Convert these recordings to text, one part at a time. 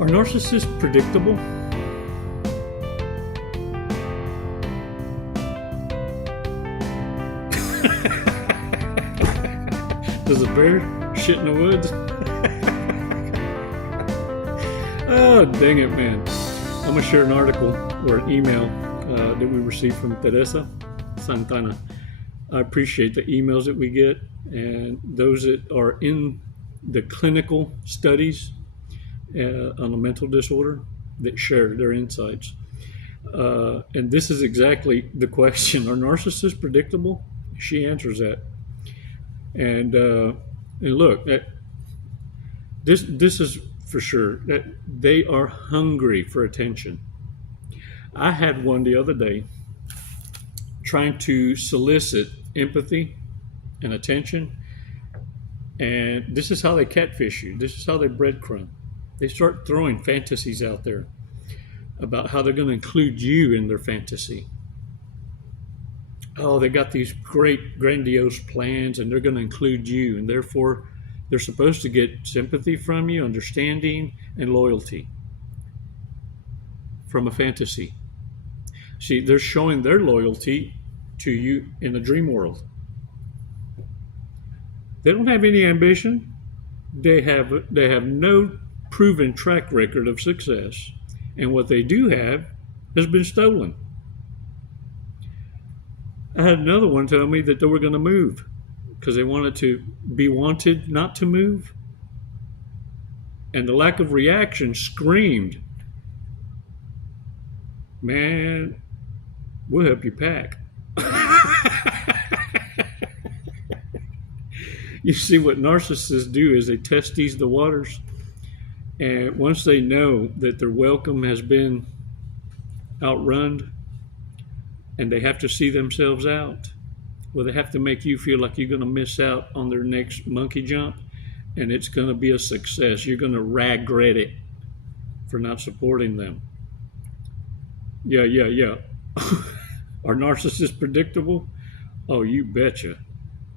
Are narcissists predictable? Does a bear shit in the woods? Oh, dang it, man. I'm going to share an article or an email that we received from Teresa Santana. I appreciate the emails that we get and those that are in the clinical studies on a mental disorder that share their insights. And this is exactly the question. Are narcissists predictable? She answers that. And look, this is for sure that they are hungry for attention. I had one the other day trying to solicit empathy and attention, and this is how they catfish you. This is how they breadcrumb. They start throwing fantasies out there about how they're going to include you in their fantasy. Oh, they got these great grandiose plans and they're going to include you, and therefore they're supposed to get sympathy from you, understanding, and loyalty from a fantasy. See, they're showing their loyalty to you in the dream world. They don't have any ambition. They have no proven track record of success, and what they do have has been stolen. I had another one tell me that they were going to move because they wanted to be wanted not to move, and the lack of reaction screamed, "Man, we'll help you pack." You see, what narcissists do is they test these the waters, and once they know that their welcome has been outrun and they have to see themselves out, well, they have to make you feel like you're going to miss out on their next monkey jump, and it's going to be a success. You're going to regret it for not supporting them. Yeah. Are narcissists predictable? Oh, you betcha.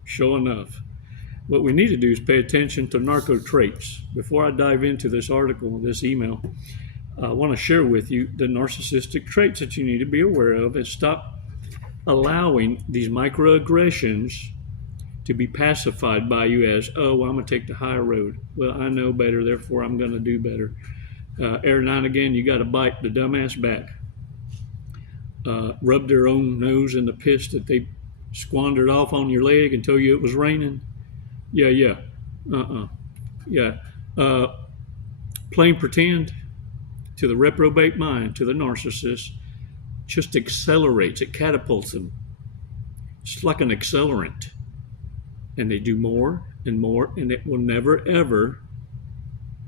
Sure enough. What we need to do is pay attention to narco traits. Before I dive into this article, this email, I want to share with you the narcissistic traits that you need to be aware of and stop allowing these microaggressions to be pacified by you as, oh, well, I'm going to take the high road. Well, I know better, therefore I'm going to do better. Every now and again, you got to bite the dumbass back. Rub their own nose in the piss that they squandered off on your leg and tell you it was raining. Yeah. Plain pretend to the reprobate mind, to the narcissist, just accelerates. It catapults them. It's like an accelerant. And they do more and more, and it will never, ever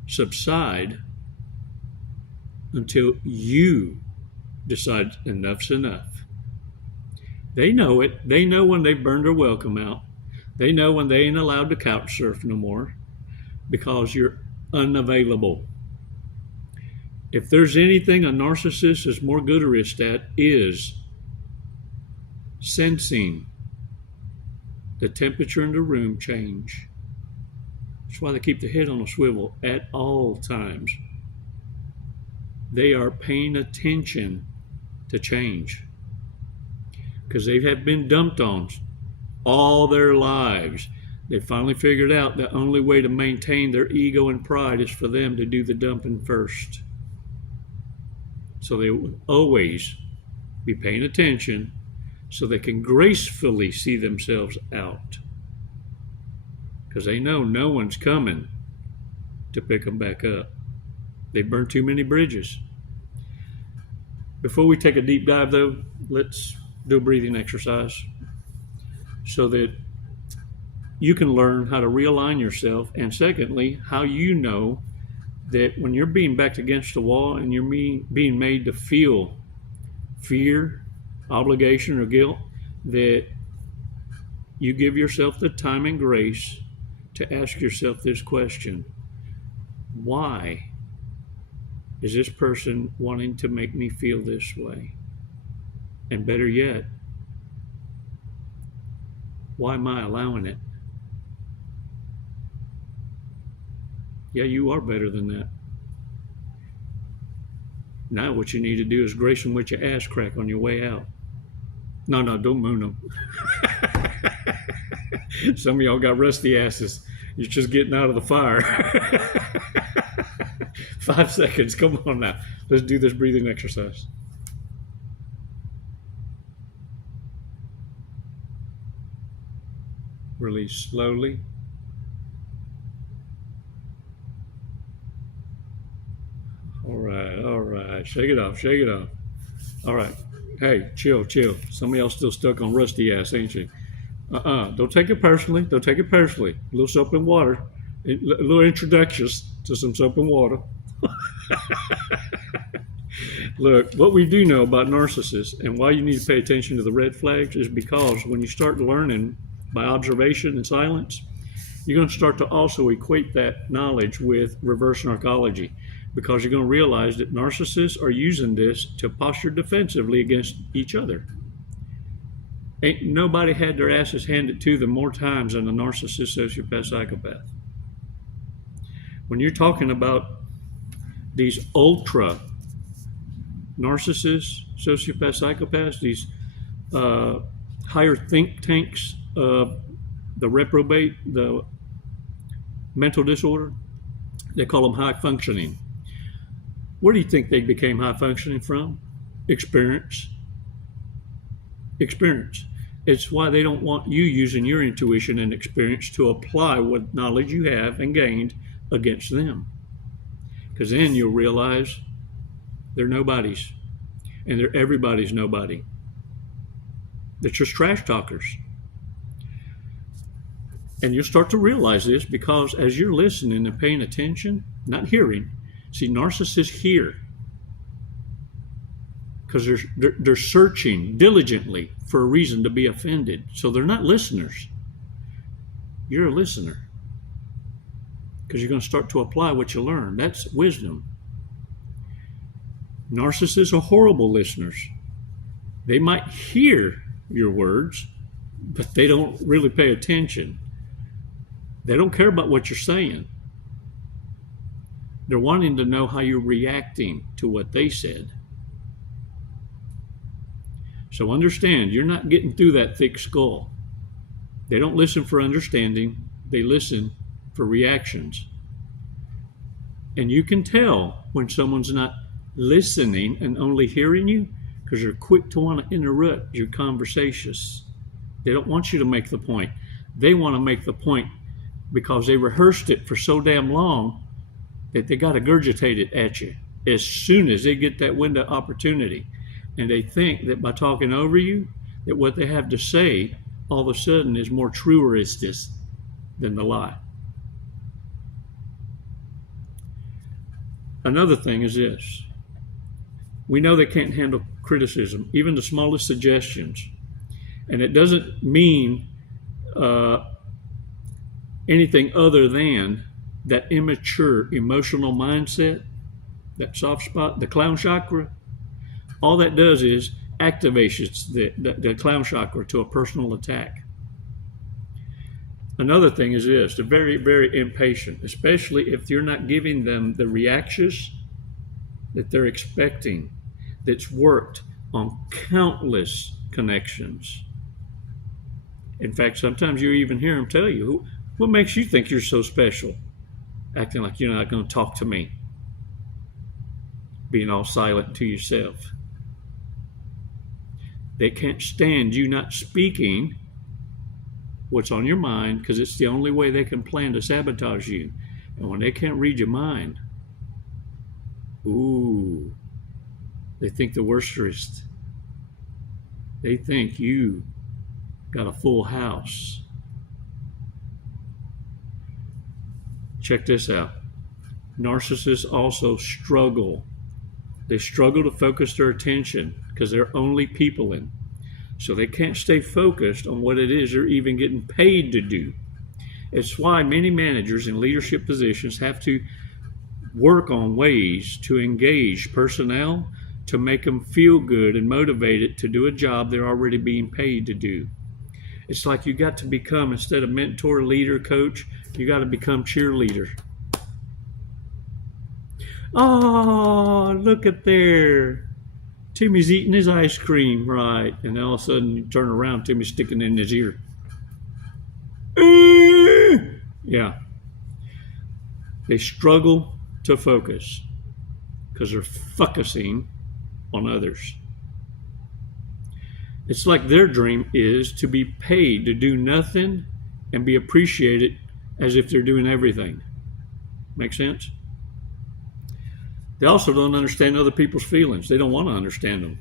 subside until you decide enough's enough. They know it. They know when they've burned their welcome out. They know when they ain't allowed to couch surf no more because you're unavailable. If there's anything a narcissist is more good at is sensing the temperature in the room change. That's why they keep the head on a swivel at all times. They are paying attention to change because they have been dumped on all their lives. They finally figured out the only way to maintain their ego and pride is for them to do the dumping first. So they will always be paying attention so they can gracefully see themselves out. Because they know no one's coming to pick them back up. They burned too many bridges. Before we take a deep dive though, let's do a breathing exercise so that you can learn how to realign yourself, and secondly, how you know that when you're being backed against the wall and you're being made to feel fear, obligation, or guilt, that you give yourself the time and grace to ask yourself this question: why is this person wanting to make me feel this way? And better yet, why am I allowing it? Yeah, you are better than that. Now what you need to do is grace them with your ass crack on your way out. No, don't moon them. Some of y'all got rusty asses. You're just getting out of the fire. 5 seconds. Come on now. Let's do this breathing exercise. Release slowly. All right. Shake it off. All right. Hey, chill. Some of y'all still stuck on rusty ass, ain't you? Don't take it personally. A little soap and water. A little introductions to some soap and water. Look, what we do know about narcissists and why you need to pay attention to the red flags is because when you start learning by observation and silence, you're going to start to also equate that knowledge with reverse narcology, because you're going to realize that narcissists are using this to posture defensively against each other. Ain't nobody had their asses handed to them more times than a narcissist, sociopath, psychopath. When you're talking about these ultra narcissists, sociopaths, psychopaths, these higher think tanks of the reprobate, the mental disorder, they call them high functioning. Where do you think they became high functioning from? Experience. It's why they don't want you using your intuition and experience to apply what knowledge you have and gained against them. Because then you'll realize they're nobodies, and they're everybody's nobody. They're just trash talkers. And you'll start to realize this because as you're listening and paying attention, not hearing. See, narcissists hear because they're searching diligently for a reason to be offended. So they're not listeners. You're a listener because you're going to start to apply what you learn. That's wisdom. Narcissists are horrible listeners. They might hear your words, but they don't really pay attention. They don't care about what you're saying. They're wanting to know how you're reacting to what they said. So understand, you're not getting through that thick skull. They don't listen for understanding. They listen for reactions. And you can tell when someone's not listening and only hearing you because they're quick to want to interrupt your conversations. They don't want you to make the point. They want to make the point because they rehearsed it for so damn long that they got to regurgitate it at you as soon as they get that window of opportunity. And they think that by talking over you, that what they have to say all of a sudden is more truistic than the lie. Another thing is this. We know they can't handle criticism, even the smallest suggestions. And it doesn't mean anything other than that immature emotional mindset, that soft spot, the clown chakra. All that does is activates the clown chakra to a personal attack. Another thing is this, they're very, very impatient, especially if you're not giving them the reactions that they're expecting, that's worked on countless connections. In fact, sometimes you even hear them tell you, what makes you think you're so special? Acting like you're not going to talk to me. Being all silent to yourself. They can't stand you not speaking what's on your mind because it's the only way they can plan to sabotage you. And when they can't read your mind, they think the worst. They think you got a full house. Check this out. Narcissists also struggle. They struggle to focus their attention because they're only peopling. So they can't stay focused on what it is they're even getting paid to do. It's why many managers in leadership positions have to work on ways to engage personnel to make them feel good and motivated to do a job they're already being paid to do. It's like you got to become, instead of mentor, leader, coach, you got to become cheerleader. Oh, look at there. Timmy's eating his ice cream, right? And then all of a sudden you turn around, Timmy's sticking in his ear. Yeah. They struggle to focus because they're focusing on others. It's like their dream is to be paid to do nothing and be appreciated as if they're doing everything. Make sense? They also don't understand other people's feelings. They don't want to understand them.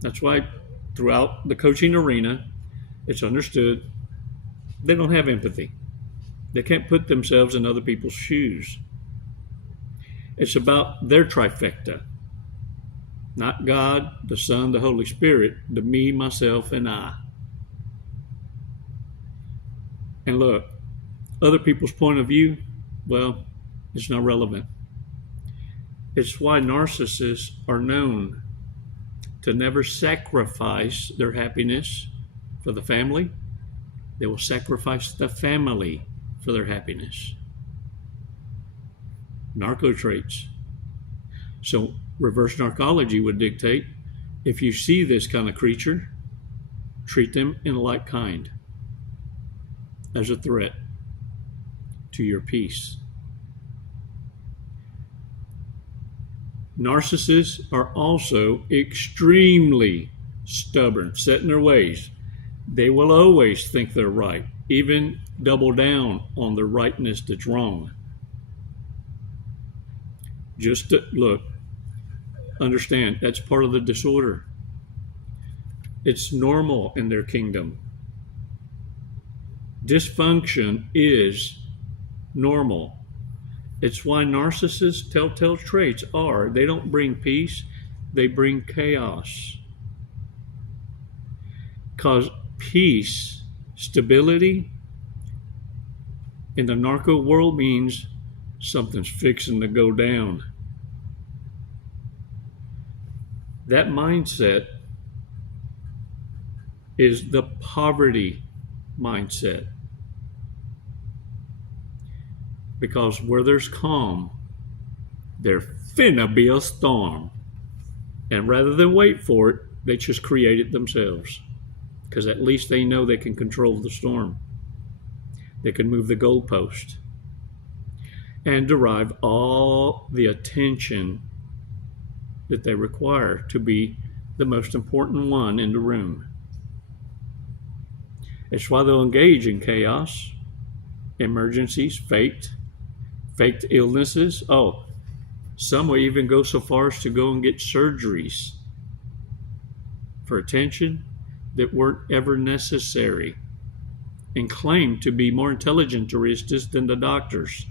That's why throughout the coaching arena, it's understood they don't have empathy. They can't put themselves in other people's shoes. It's about their trifecta. Not God, the Son, the Holy Spirit, the me, myself, and I. And look, other people's point of view, well, it's not relevant. It's why narcissists are known to never sacrifice their happiness for the family. They will sacrifice the family for their happiness. Narco traits. So reverse narcology would dictate, if you see this kind of creature, treat them in like kind as a threat to your peace. Narcissists are also extremely stubborn, set in their ways. They will always think they're right, even double down on the rightness that's wrong. Just to, look, understand, that's part of the disorder. It's normal in their kingdom. Dysfunction is normal. It's why narcissists' telltale traits are they don't bring peace, they bring chaos. Because peace, stability in the narco world means something's fixing to go down. That mindset is the poverty mindset. Because where there's calm, there finna be a storm. And rather than wait for it, they just create it themselves. Because at least they know they can control the storm. They can move the goalpost and derive all the attention that they require to be the most important one in the room. It's why they'll engage in chaos, emergencies, faked illnesses. Oh, some will even go so far as to go and get surgeries for attention that weren't ever necessary and claim to be more intelligentarists than the doctors.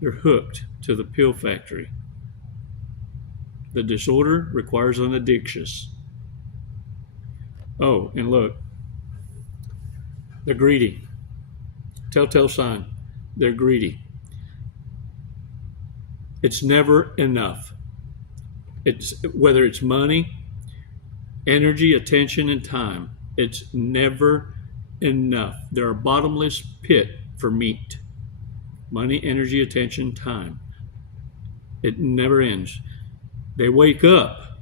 They're hooked to the pill factory. The disorder requires an addiction. Oh, and look, they're greedy. Telltale sign, they're greedy. It's never enough. It's whether it's money, energy, attention, and time. It's never enough. They're a bottomless pit for meat. Money, energy, attention, time. It never ends. They wake up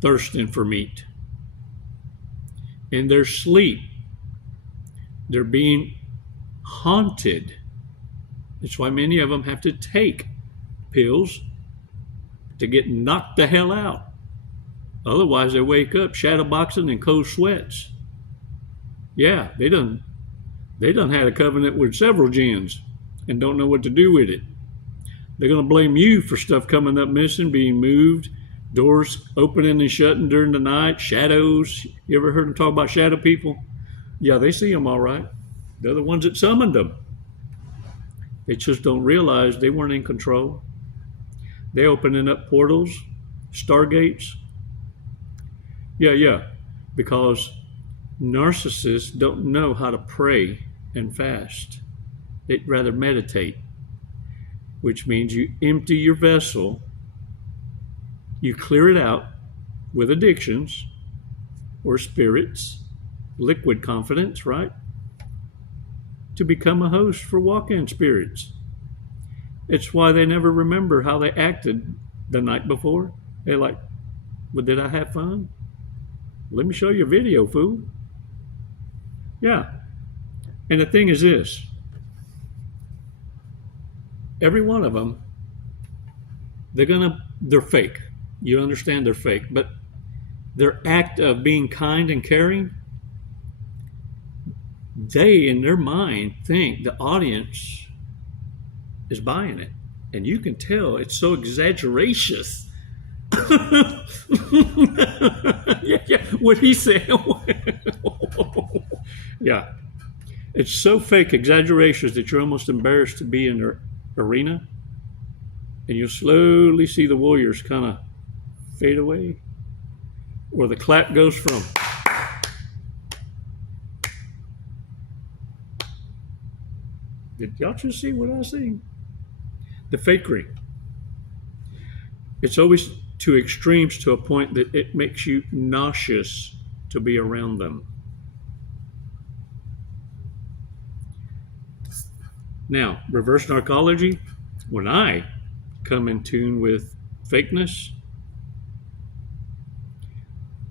thirsting for meat. In their sleep, they're being haunted. That's why many of them have to take pills to get knocked the hell out. Otherwise, they wake up shadowboxing in cold sweats. Yeah, they done had a covenant with several gins and don't know what to do with it. They're going to blame you for stuff coming up missing, being moved, doors opening and shutting during the night, shadows. You ever heard them talk about shadow people? Yeah, they see them all right. They're the ones that summoned them. They just don't realize they weren't in control. They opening up portals, stargates. Yeah, because narcissists don't know how to pray and fast. They'd rather meditate, which means you empty your vessel, you clear it out with addictions or spirits, liquid confidence, right? to become a host for walk-in spirits. It's why they never remember how they acted the night before. They're like, well, did I have fun? Let me show you a video, fool. Yeah. And the thing is this. Every one of them, they're fake. You understand they're fake. But their act of being kind and caring, they, in their mind, think the audience is buying it. And you can tell it's so exaggeratious. yeah, what he said. Yeah. It's so fake, exaggerations, that you're almost embarrassed to be in their arena. And you'll slowly see the warriors kind of fade away. Or the clap goes from. Did y'all just see what I see? The fakery. It's always to extremes, to a point that it makes you nauseous to be around them. Now, reverse narcology, when I come in tune with fakeness,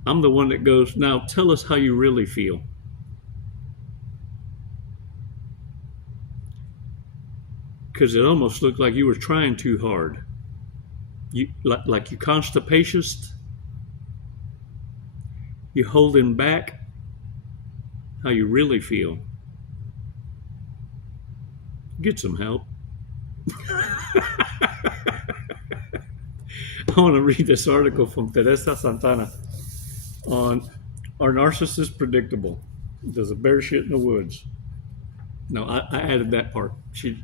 I'm the one that goes, now tell us how you really feel. Because it almost looked like you were trying too hard. Like you constipatious, you holding back how you really feel. Get some help. I want to read this article from Teresa Santana on, are narcissists predictable? Does a bear shit in the woods? No, I added that part. She's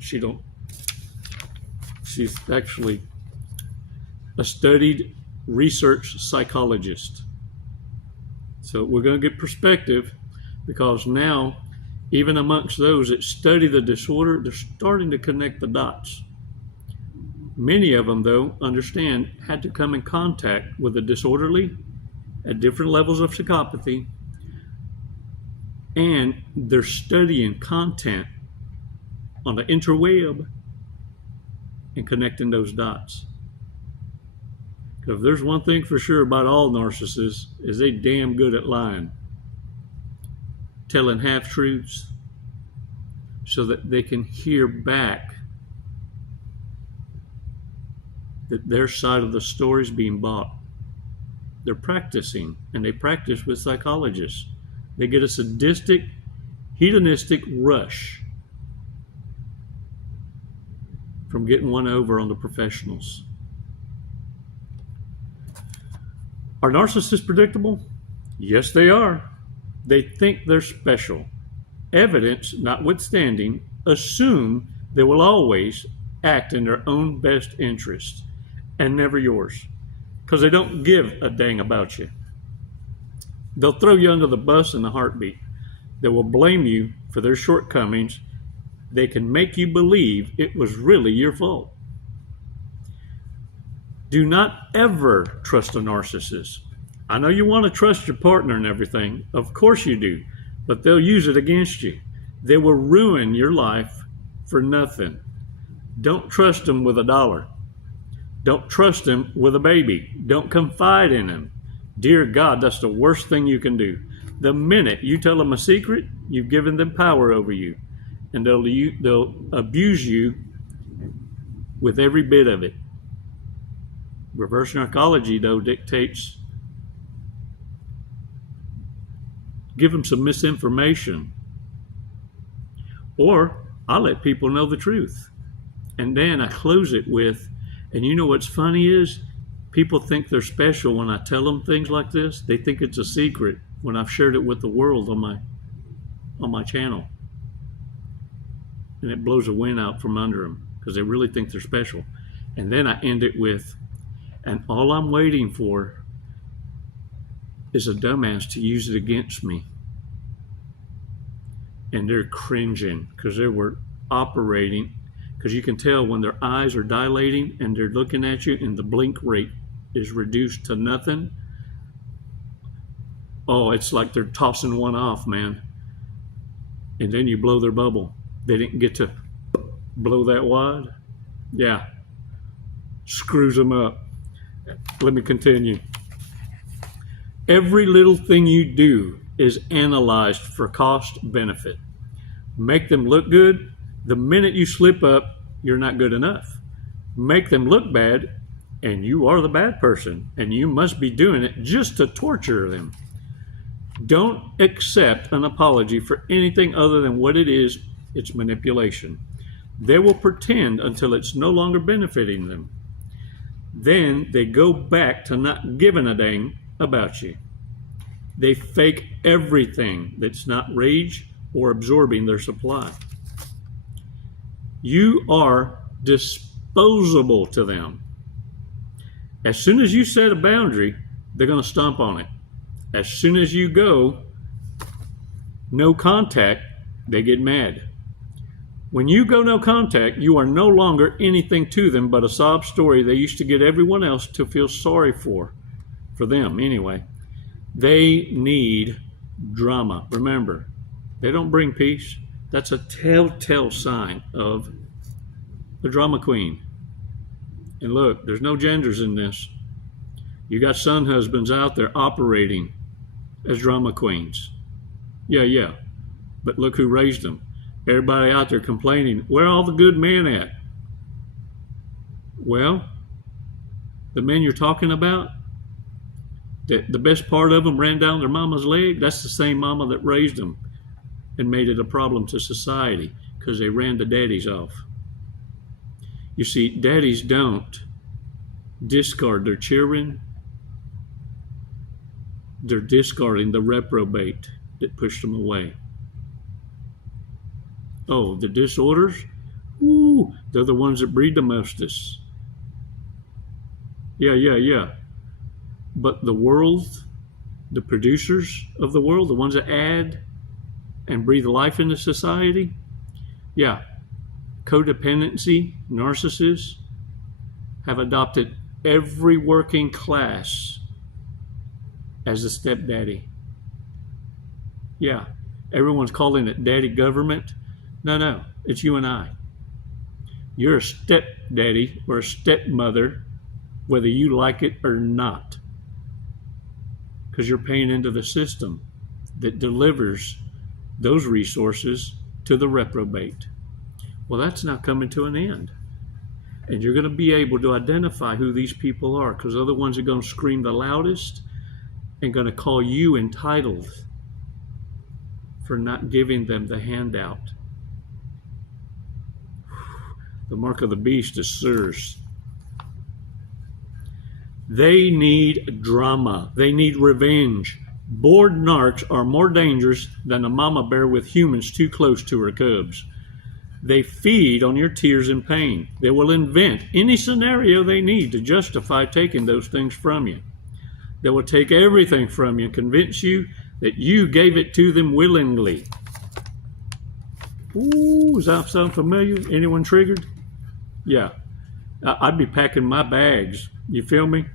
actually a studied research psychologist. So we're going to get perspective, because now, even amongst those that study the disorder, they're starting to connect the dots. Many of them, though, understand, had to come in contact with the disorderly at different levels of psychopathy, and they're studying content on the interweb and connecting those dots. Because if there's one thing for sure about all narcissists, is they damn good at lying, telling half-truths so that they can hear back that their side of the story is being bought. They're practicing, and they practice with psychologists. They get a sadistic, hedonistic rush from getting one over on the professionals. Are narcissists predictable? Yes, they are. They think they're special. Evidence notwithstanding, assume they will always act in their own best interest and never yours, because they don't give a dang about you. They'll throw you under the bus in a heartbeat. They will blame you for their shortcomings. They can make you believe it was really your fault. Do not ever trust a narcissist. I know you want to trust your partner and everything. Of course you do. But they'll use it against you. They will ruin your life for nothing. Don't trust them with $1. Don't trust them with a baby. Don't confide in them. Dear God, that's the worst thing you can do. The minute you tell them a secret, you've given them power over you. And they'll abuse you with every bit of it. Reverse narcology, though, dictates give them some misinformation. Or I let people know the truth. And then I close it with, and you know what's funny is, people think they're special when I tell them things like this. They think it's a secret when I've shared it with the world on my channel. And it blows the wind out from under them because they really think they're special. And then I end it with, and all I'm waiting for is a dumbass to use it against me. And they're cringing because they were operating, because you can tell when their eyes are dilating and they're looking at you and the blink rate is reduced to nothing. Oh, it's like they're tossing one off, man. And then you blow their bubble They didn't get to blow that wad. Yeah, screws them up. Let me continue. Every little thing you do is analyzed for cost benefit. Make them look good. The minute you slip up, you're not good enough. Make them look bad, and you are the bad person, and you must be doing it just to torture them. Don't accept an apology for anything other than what it is. It's manipulation. They will pretend until it's no longer benefiting them. Then they go back to not giving a dang about you. They fake everything that's not rage or absorbing their supply. You are disposable to them. As soon as you set a boundary, they're going to stomp on it. As soon as you go, no contact, they get mad. When you go no contact, you are no longer anything to them but a sob story they used to get everyone else to feel sorry for them anyway. They need drama. Remember, they don't bring peace. That's a telltale sign of a drama queen. And look, there's no genders in this. You got son husbands out there operating as drama queens. Yeah. But look who raised them. Everybody out there complaining, where are all the good men at? Well, the men you're talking about, the best part of them ran down their mama's leg, that's the same mama that raised them and made it a problem to society because they ran the daddies off. You see, daddies don't discard their children. They're discarding the reprobate that pushed them away. Oh, the disorders? Ooh, they're the ones that breed the mostest. Yeah. But the world, the producers of the world, the ones that add and breathe life into society, yeah, codependency, narcissists have adopted every working class as a stepdaddy. Yeah, everyone's calling it daddy government. No, it's you and I. You're a stepdaddy or a stepmother, whether you like it or not, because you're paying into the system that delivers those resources to the reprobate. Well, that's now coming to an end. And you're going to be able to identify who these people are, because they're the ones that are going to scream the loudest and going to call you entitled for not giving them the handout. The mark of the beast is sirs. They need drama. They need revenge. Bored narcs are more dangerous than a mama bear with humans too close to her cubs. They feed on your tears and pain. They will invent any scenario they need to justify taking those things from you. They will take everything from you and convince you that you gave it to them willingly. Ooh, does that sound familiar? Anyone triggered? Yeah. I'd be packing my bags. You feel me?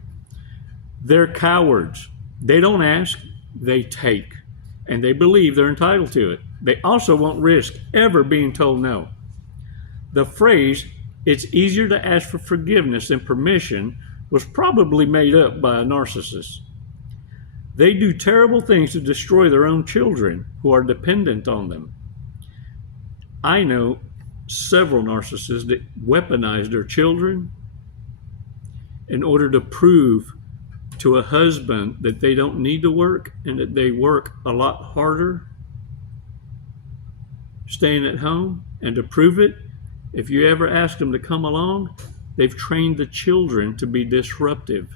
They're cowards. They don't ask, they take. And they believe they're entitled to it. They also won't risk ever being told no. The phrase, it's easier to ask for forgiveness than permission, was probably made up by a narcissist. They do terrible things to destroy their own children who are dependent on them. I know several narcissists that weaponize their children in order to prove to a husband that they don't need to work and that they work a lot harder staying at home. And to prove it, if you ever ask them to come along, they've trained the children to be disruptive,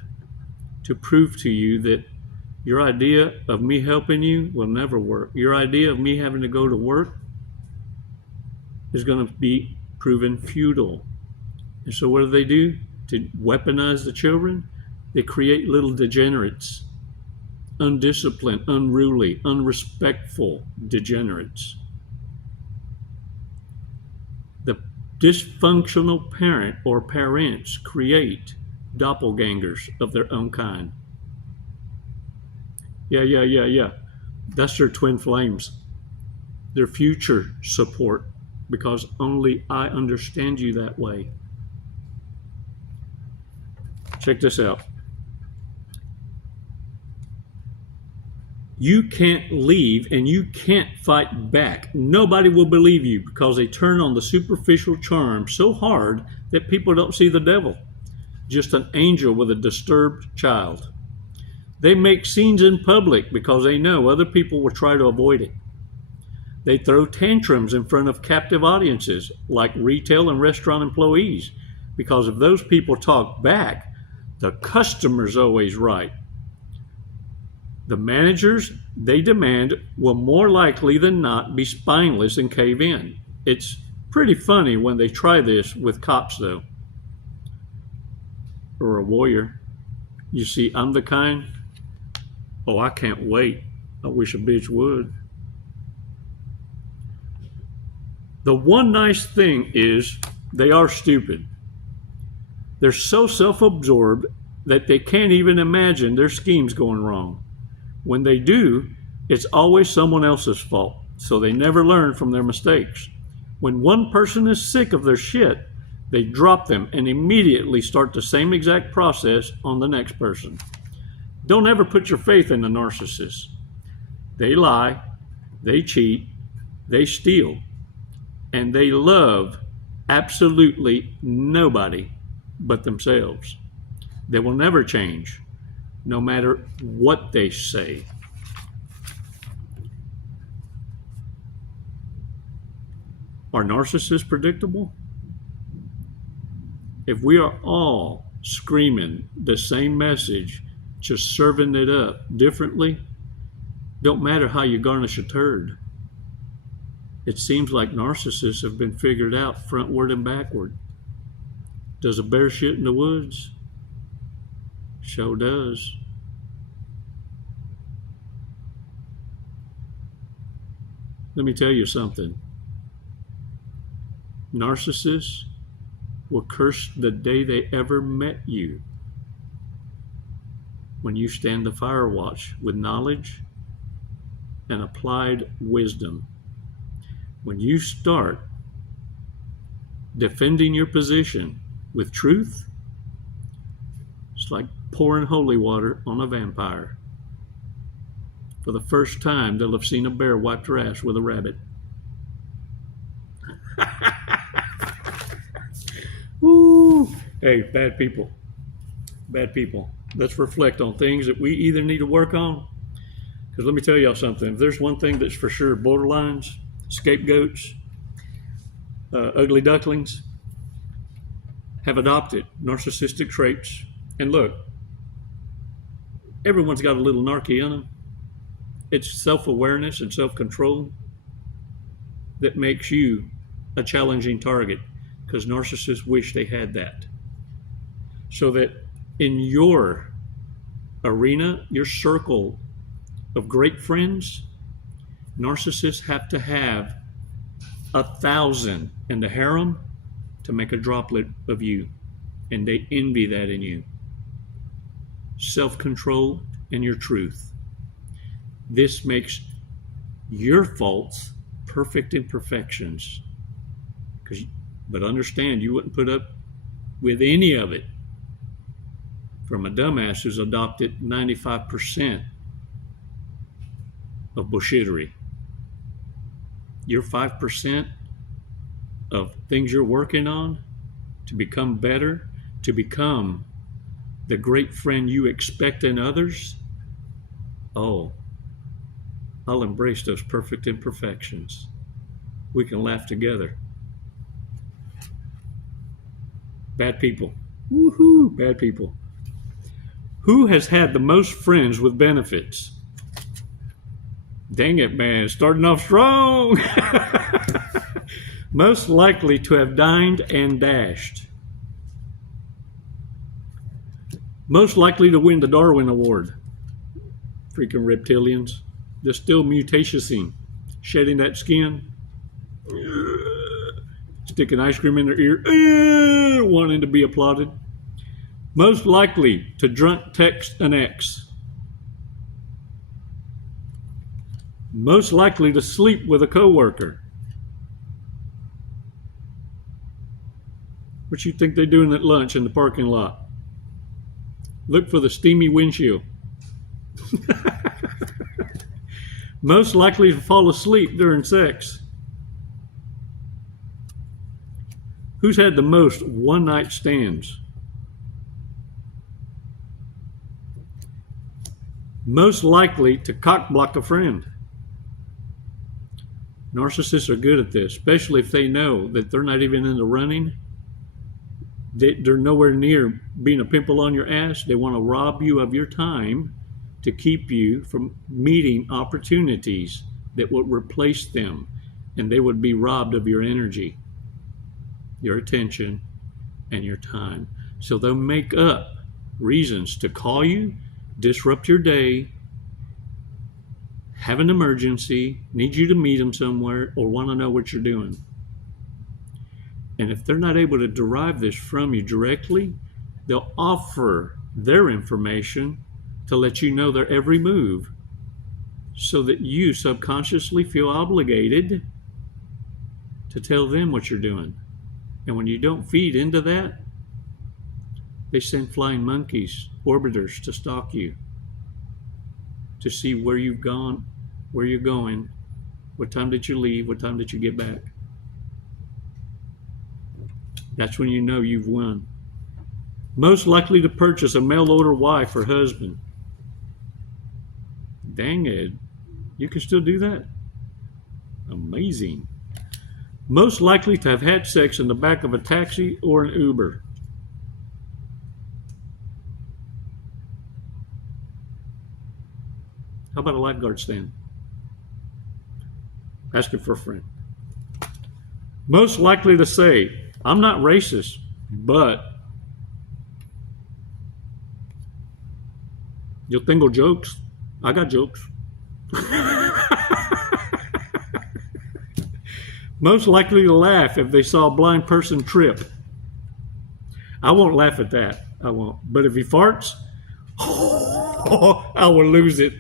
to prove to you that your idea of me helping you will never work. Your idea of me having to go to work is going to be proven futile. And so what do? To weaponize the children? They create little degenerates, undisciplined, unruly, unrespectful degenerates. The dysfunctional parent or parents create doppelgangers of their own kind. Yeah. That's their twin flames, their future support because only I understand you that way. Check this out. You can't leave and you can't fight back. Nobody will believe you because they turn on the superficial charm so hard that people don't see the devil, just an angel with a disturbed child. They make scenes in public because they know other people will try to avoid it. They throw tantrums in front of captive audiences like retail and restaurant employees because if those people talk back, the customer's always right. The managers they demand will more likely than not be spineless and cave in. It's pretty funny when they try this with cops, though. Or a warrior. You see, I'm the kind, oh, I can't wait. I wish a bitch would. The one nice thing is they are stupid. They're so self-absorbed that they can't even imagine their schemes going wrong. When they do, it's always someone else's fault, so they never learn from their mistakes. When one person is sick of their shit, they drop them and immediately start the same exact process on the next person. Don't ever put your faith in the narcissist. They lie, they cheat, they steal, and they love absolutely nobody but themselves. They will never change, no matter what they say. Are narcissists predictable? If we are all screaming the same message, just serving it up differently, don't matter how you garnish a turd. It seems like narcissists have been figured out frontward and backward. Does a bear shit in the woods? Sure does. Let me tell you something. Narcissists will curse the day they ever met you. When you stand the fire watch with knowledge and applied wisdom. When you start defending your position with truth, it's like pouring holy water on a vampire. For the first time, they'll have seen a bear wipe their ass with a rabbit. Woo. Hey, bad people. Bad people. Let's reflect on things that we either need to work on. Because let me tell y'all something. If there's one thing that's for sure, borderlines, scapegoats, ugly ducklings have adopted narcissistic traits. And look, everyone's got a little narky in them. It's self-awareness and self-control that makes you a challenging target, because narcissists wish they had that. So that in your arena, your circle of great friends, narcissists have to have 1,000 in the harem to make a droplet of you, and they envy that in you. Self-control and your truth. This makes your faults perfect imperfections. But understand, you wouldn't put up with any of it from a dumbass who's adopted 95% of bullshittery. Your 5% of things you're working on to become better, to become the great friend you expect in others, oh, I'll embrace those perfect imperfections. We can laugh together. Bad people. Woohoo, bad people. Who has had the most friends with benefits? Dang it, man, starting off strong. Most likely to have dined and dashed. Most likely to win the Darwin Award. Freaking reptilians. They're still mutatious-ing, shedding that skin, sticking ice cream in their ear, wanting to be applauded. Most likely to drunk text an ex. Most likely to sleep with a coworker. What you think they're doing at lunch in the parking lot? Look for the steamy windshield. Most likely to fall asleep during sex. Who's had the most one-night stands? Most likely to cock block a friend. Narcissists are good at this, especially if they know that they're not even in the running. They're nowhere near being a pimple on your ass. They want to rob you of your time to keep you from meeting opportunities that would replace them, and they would be robbed of your energy, your attention, and your time. So they'll make up reasons to call you, disrupt your day, have an emergency, need you to meet them somewhere, or want to know what you're doing. And if they're not able to derive this from you directly, they'll offer their information to let you know their every move so that you subconsciously feel obligated to tell them what you're doing. And when you don't feed into that, they send flying monkeys, orbiters, to stalk you, to see where you've gone, where you're going, what time did you leave, what time did you get back. That's when you know you've won. Most likely to purchase a mail-order wife or husband. Dang it. You can still do that? Amazing. Most likely to have had sex in the back of a taxi or an Uber. How about a lifeguard stand? Asking for a friend. Most likely to say, I'm not racist, but yo tengo jokes. I got jokes. Most likely to laugh if they saw a blind person trip. I won't laugh at that. I won't. But if he farts, I will lose it.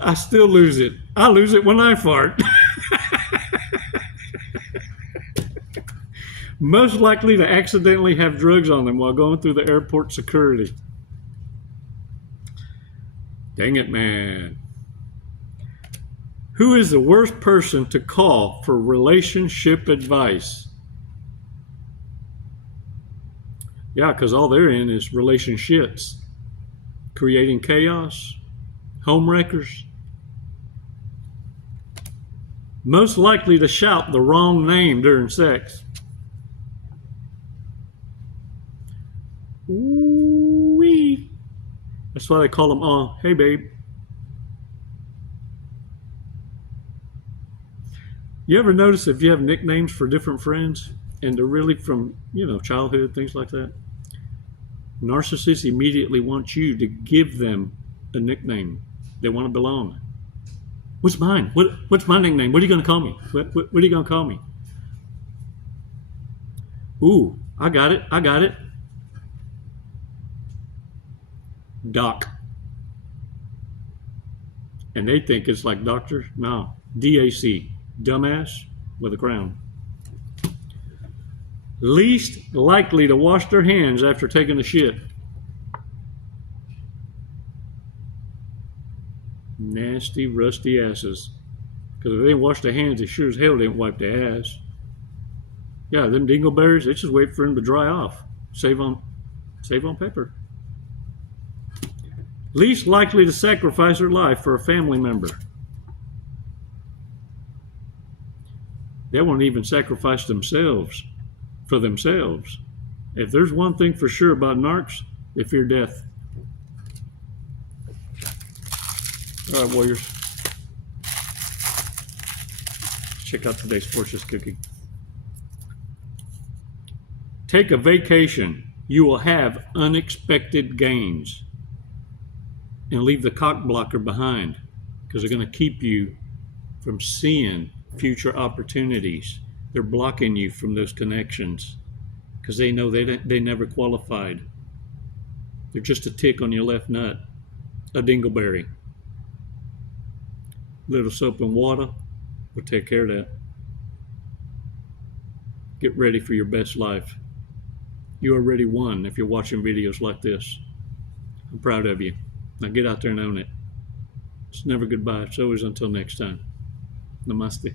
I still lose it. I lose it when I fart. Most likely to accidentally have drugs on them while going through the airport security. Dang it, man. Who is the worst person to call for relationship advice? Yeah, because all they're in is relationships. Creating chaos. Home wreckers. Most likely to shout the wrong name during sex. Ooh-wee. That's why they call them all, hey babe. You ever notice if you have nicknames for different friends and they're really from, childhood, things like that? Narcissists immediately want you to give them a nickname. They want to belong. What's mine? What's my nickname? What are you going to call me? What are you going to call me? Ooh, I got it. Doc. And they think it's like doctor. No, DAC. Dumbass with a crown. Least likely to wash their hands after taking a shit. Nasty, rusty asses. Because if they didn't wash their hands, they sure as hell didn't wipe their ass. Yeah, them dingleberries, they just wait for them to dry off. Save on paper. Least likely to sacrifice their life for a family member. They won't even sacrifice themselves for themselves. If there's one thing for sure about narcs, they fear death. All right, warriors. Check out today's Portia's cookie. Take a vacation. You will have unexpected gains. And leave the cock blocker behind, because they're going to keep you from seeing future opportunities. They're blocking you from those connections because they know they never qualified. They're just a tick on your left nut, a dingleberry. Little soap and water will take care of that. Get ready for your best life. You already won if you're watching videos like this. I'm proud of you. Now get out there and own it. It's never goodbye. It's always until next time. Namaste.